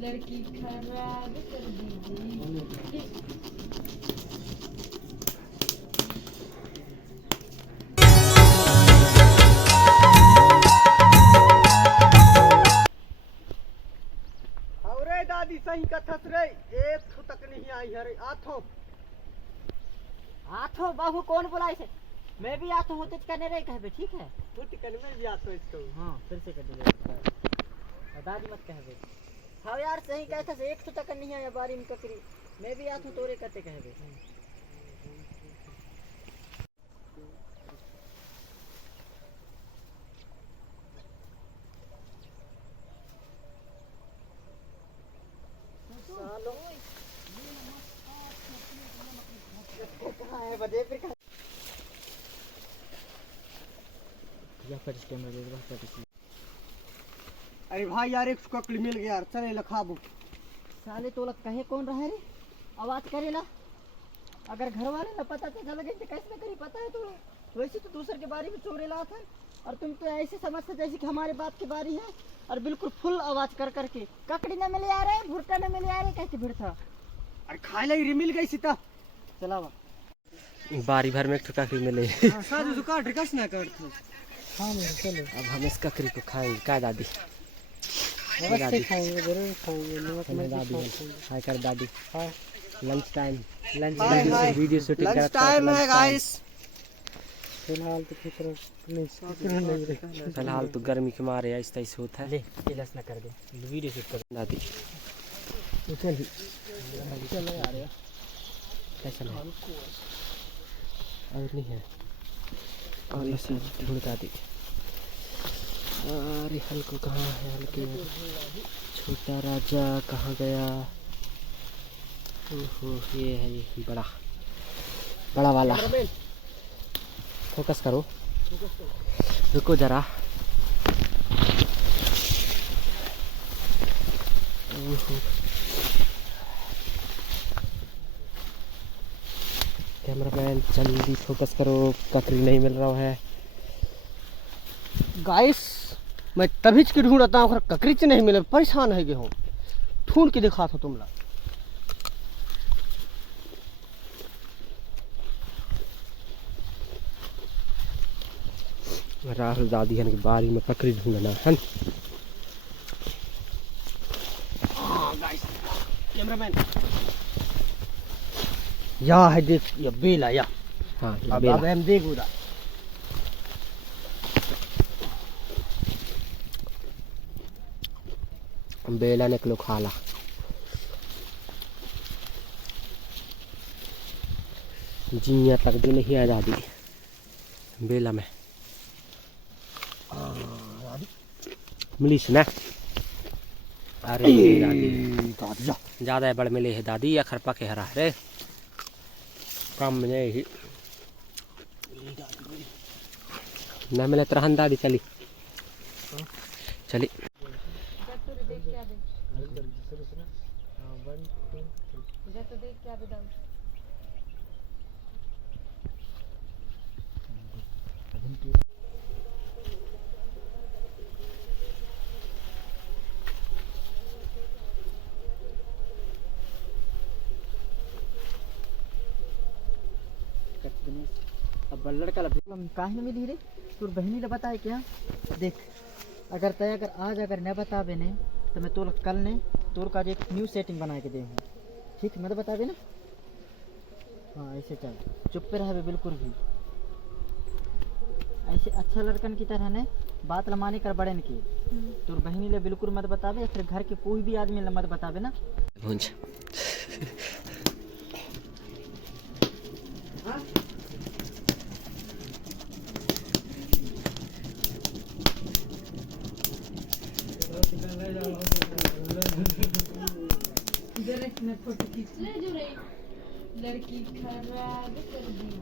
लड़की खराब कर दीजिए। अरे दादी सही कथत रे, एक ठो तक नहीं आई है रे। आथो आठो बाबू कौन बुलाए से? मैं भी आठो होते करने रे कहबे, ठीक है? तू टिकन में भी आथो इसको। हाँ फिर से कर दे दादी मत कहबे। हाँ यार सही कहता से, एक तो तक नहीं आया बारी में ककरी। मैं भी आठो तोरे करते कहबे। सालो कहाँ है बजे फिर कहाँ? या फिर इस कैमरा दे दो फिर इस। अरे भाई यार, एक ककड़ी मिल गया यार, चले लखाबो। साले तो लग कहे कौन रहा रे? आवाज करेला। अगर घर वाले ना पता चल लगे तो कैसे करी, पता है तो वैसे तो दूसरे के बारे में चोरेला था। और तुम तो ऐसे समझते जैसे कि हमारे बाप की बारी है। और बिल्कुल फुल आवाज कर करके ककड़ी न मिले आ रहे, भुट्टा न मिले आ रहे, कैसे भिड़ता? अरे खाए लगी मिल गई सीता। चलावा बारी भर में एक ककड़ी मिले। साजू तो काट कस ना कर तू। हाँ चलो अब हम इस ककड़ी को खाएंगे क्या दादी? अवश्य खाएंगे, जरूर खाएंगे। चलो दादी हाय कर दादी। हाँ लंच टाइम हाय, हाय। वीडियो शूटिंग लंच टाइम है गाइस। फिलहाल तो फिक्र नहीं। फिलहाल तो गर्मी के मारे ऐसा ही होता है। ले इलाज ना कर दे, वीडियो शूट कर दादी। चलो यार कैसा है? और नहीं है और ऐसे ढूंढ दादी। अरे हल्को कहाँ है? हल्के छोटा राजा कहाँ गया? ओहो ये है, ये बड़ा बड़ा वाला। फोकस करो, रुको जरा। ओहो कैमरामैन जल्दी फोकस करो, ककड़ी नहीं मिल रहा है। गाइस मैं तभी की ढूंढता हूँ, ककड़ी च नहीं मिले, परेशान है गे हूँ। ढूंढ के दिखा था तुम लोग। राहुल दादी हन की बारी में ककड़ी ढूंढना है। कैमरामैन या है, देख ये बेला या। हाँ अब हम देख उधर। बेला निकलो खाला। जिया तक भी नहीं आया दादी बेला में। मिलीस ना? अरे दादी ज्यादा बड़ मिले है दादी, या खरपा के हरा रे कम नहीं ना मिले तरहन दादी। चली चली अब बल्लड़ का काहे मिली रे? तोर बहनी ने बताए क्या? देख अगर तय अगर आज अगर न बतावे ने तो मैं तोर कल ने तोर का एक न्यू सेटिंग बना के देंगे, ठीक? मत बतावे ना। हाँ ऐसे चल, चुप पे रहे बिल्कुल भी। ऐसे अच्छा लड़कन की तरह ने बात लमाने कर बड़े की। तोर बहनी ले बिल्कुल मत बतावे, फिर घर के कोई भी आदमी ले मत बतावे ना। भूंज लड़की खराब कर दी।